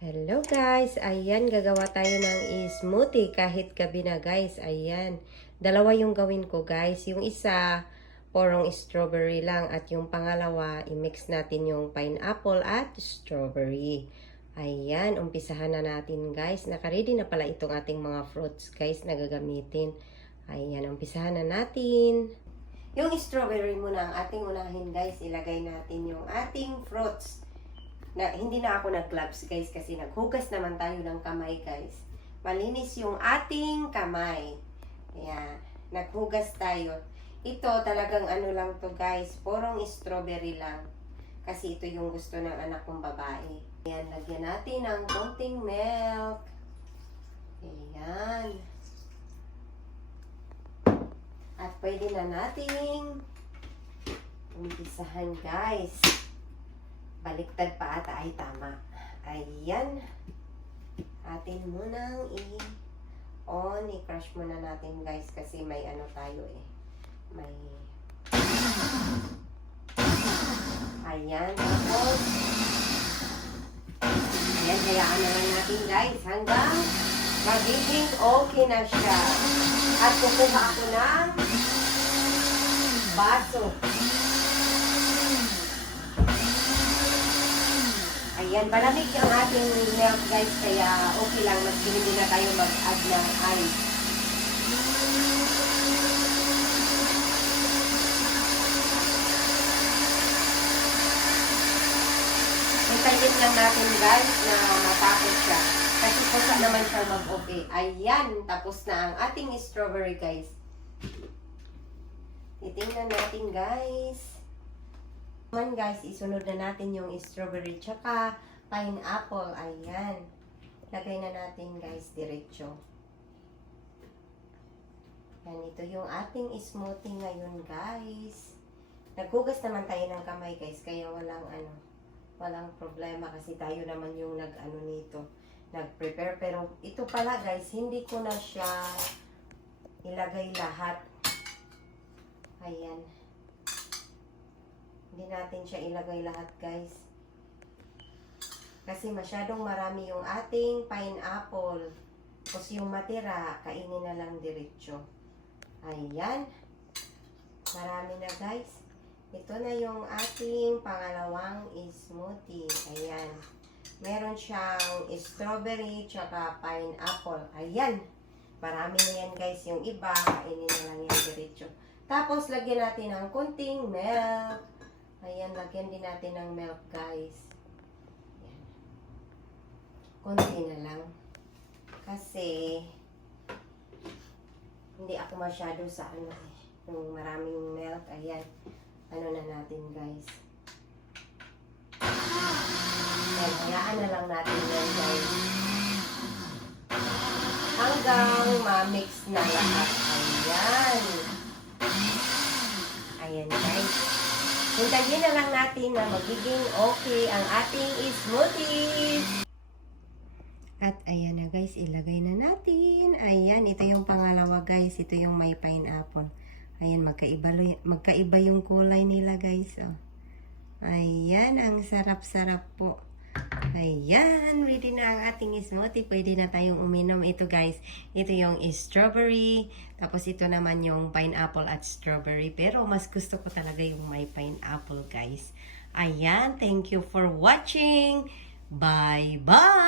Hello guys! Ayan, gagawa tayo ng smoothie kahit gabi na guys. Ayan, dalawa yung gawin ko guys. Yung isa, porong strawberry lang. At yung pangalawa, i-mix natin yung pineapple at strawberry. Ayan, umpisahan na natin guys. Nakaready na pala itong ating mga fruits guys na gagamitin. Ayan, umpisahan na natin. Yung strawberry muna ang ating unahin guys. Ilagay natin yung ating fruits. Hindi na ako nag-gloves guys kasi naghugas naman tayo ng kamay guys. Malinis yung ating kamay. Ayan, naghugas tayo. Ito talagang ano lang to guys, porong strawberry lang. Kasi ito yung gusto ng anak kong babae. Ayan, lagyan natin ng konting milk. Ayan. At pwede na nating umpisahan guys. Baliktad pa ata ay tama. Ayan. Atin munang i-on. I-crush muna natin guys kasi may ano tayo eh. May... Ayan. Tapos, ayan, hayaan na lang natin guys hanggang magiging okay na siya. At kukuha ako ng baso. Ayan, malamig ang ating milk guys, kaya okay lang, hindi na tayo mag-add ng ice. Hintayin lang natin guys na matapos siya. Kasi pusa naman siya mag-okay. Ayan, tapos na ang ating strawberry guys. Titingnan natin guys. Naman guys, isunod na natin yung strawberry tsaka pineapple. Ayan. Lagay na natin guys diretso. Yan, ito yung ating smoothie ngayon guys. Naghugas naman tayo ng kamay guys, kaya walang problema kasi tayo naman yung nag-prepare. Pero ito pala guys, hindi ko na siya ilagay lahat. Ayan. Hindi natin siya ilagay lahat guys. Kasi masyadong marami yung ating pineapple. Tapos yung matira, kainin na lang diretso. Ayan. Marami na guys. Ito na yung ating pangalawang smoothie. Ayan. Meron siyang strawberry tsaka pineapple. Ayan. Marami na yan guys. Yung iba, kainin na lang yan diretso. Tapos lagyan natin ng konting milk. Ayan, lagyan din natin ng milk, guys. Ayan. Konti na lang. Kasi, hindi ako masyado sa yung maraming milk. Ayan. Ano na natin, guys. Ayan, hayaan na lang natin yan, guys. Hanggang ma-mix na lahat. Ayan. Ayan, guys. Hintayin na lang natin na magiging okay ang ating smoothie. At ayan na guys, ilagay na natin. Ayan, ito yung pangalawa guys. Ito yung may pineapple. Ayan, magkaiba yung kulay nila guys. Oh. Ayan, ang sarap-sarap po. Ayan, ready na ang ating smoothie. Pwede na tayong uminom. Ito guys, ito yung strawberry. Tapos ito naman yung pineapple at strawberry. Pero mas gusto ko talaga yung may pineapple guys. Ayan, thank you for watching. Bye-bye!